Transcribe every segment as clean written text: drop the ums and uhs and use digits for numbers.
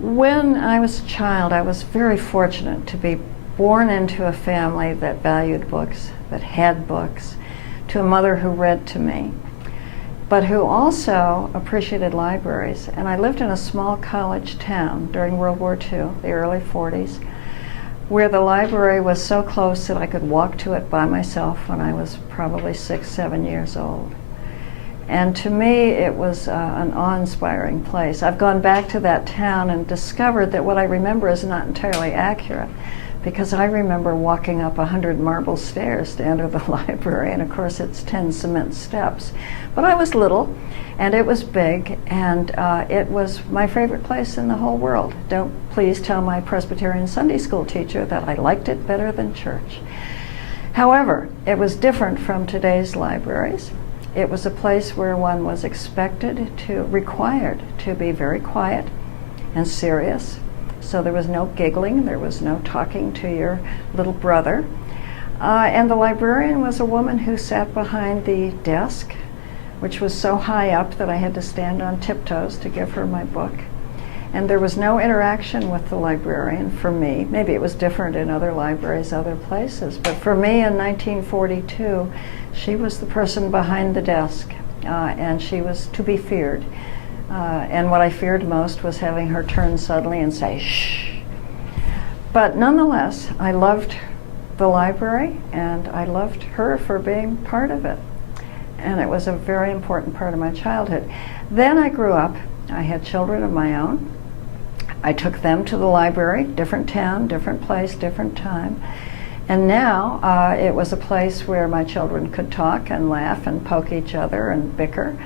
When I was a child, I was very fortunate to be born into a family that valued books, that had books, to a mother who read to me, but who also appreciated libraries. And I lived in a small college town during World War II, the early 40s, where the library was so close that I could walk to it by myself when I was probably 6, 7 years old. And to me, it was an awe-inspiring place. I've gone back to that town and discovered that what I remember is not entirely accurate, because I remember walking up 100 marble stairs to enter the library, and of course it's 10 cement steps. But I was little, and it was big, and it was my favorite place in the whole world. Don't please tell my Presbyterian Sunday school teacher that I liked it better than church. However, it was different from today's libraries. It was a place where one was required to be very quiet and serious. So there was no giggling, there was no talking to your little brother. And the librarian was a woman who sat behind the desk, which was so high up that I had to stand on tiptoes to give her my book. And there was no interaction with the librarian for me. Maybe it was different in other libraries, other places, but for me in 1942, she was the person behind the desk, and she was to be feared. And what I feared most was having her turn suddenly and say, shh. But nonetheless, I loved the library, and I loved her for being part of it. And it was a very important part of my childhood. Then I grew up. I had children of my own. I took them to the library, different town, different place, different time. And now it was a place where my children could talk and laugh and poke each other and bicker,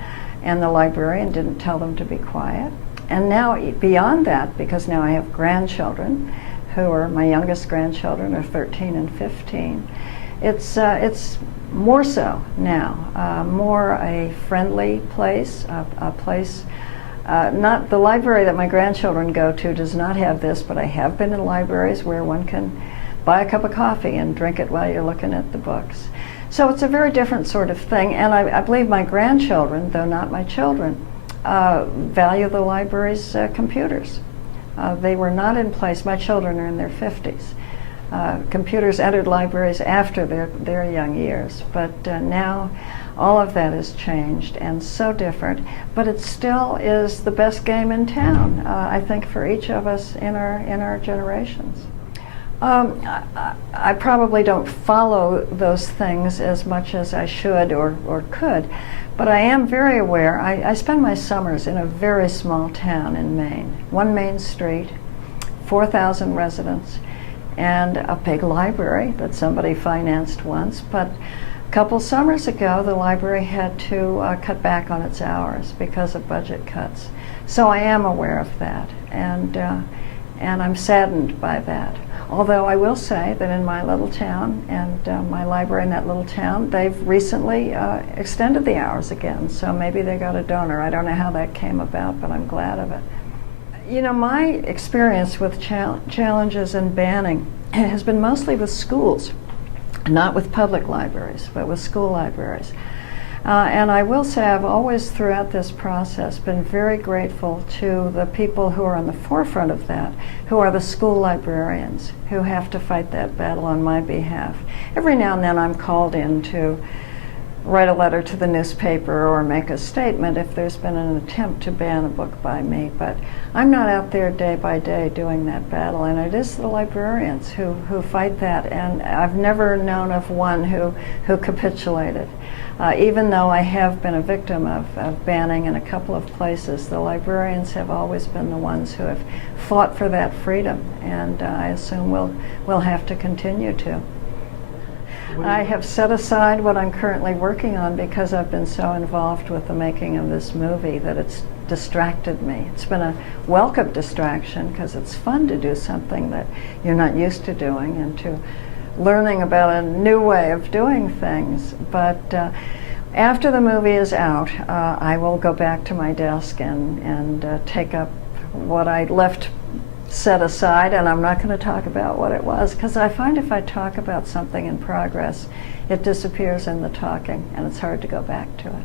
and the librarian didn't tell them to be quiet. And now beyond that, because now I have grandchildren, who are, my youngest grandchildren are 13 and 15, it's more so now, more a friendly place, a place. Not the library that my grandchildren go to does not have this, but I have been in libraries where one can buy a cup of coffee and drink it while you're looking at the books. So it's a very different sort of thing, and I believe my grandchildren, though not my children, value the library's computers. They were not in place. My children are in their 50s. Computers entered libraries after their young years, but now all of that has changed and so different, but it still is the best game in town, I think, for each of us in our generations. I probably don't follow those things as much as I should or could, but I am very aware. I spend my summers in a very small town in Maine, one main street, 4,000 residents, and a big library that somebody financed once. But a couple summers ago, the library had to cut back on its hours because of budget cuts. So I am aware of that, and I'm saddened by that. Although I will say that in my little town and my library in that little town, they've recently extended the hours again, so maybe they got a donor. I don't know how that came about, but I'm glad of it. You know, my experience with challenges and banning has been mostly with schools, not with public libraries, but with school libraries. And I will say I've always, throughout this process, been very grateful to the people who are on the forefront of that, who are the school librarians, who have to fight that battle on my behalf. Every now and then I'm called in to write a letter to the newspaper or make a statement if there's been an attempt to ban a book by me, but I'm not out there day by day doing that battle, and it is the librarians who fight that, and I've never known of one who capitulated. Even though I have been a victim of banning in a couple of places, the librarians have always been the ones who have fought for that freedom, and I assume we'll have to continue to. I have set aside what I'm currently working on because I've been so involved with the making of this movie that it's distracted me. It's been a welcome distraction because it's fun to do something that you're not used to doing and to learning about a new way of doing things. But after the movie is out, I will go back to my desk and take up what I left set aside, and I'm not going to talk about what it was, because I find if I talk about something in progress, it disappears in the talking, and it's hard to go back to it.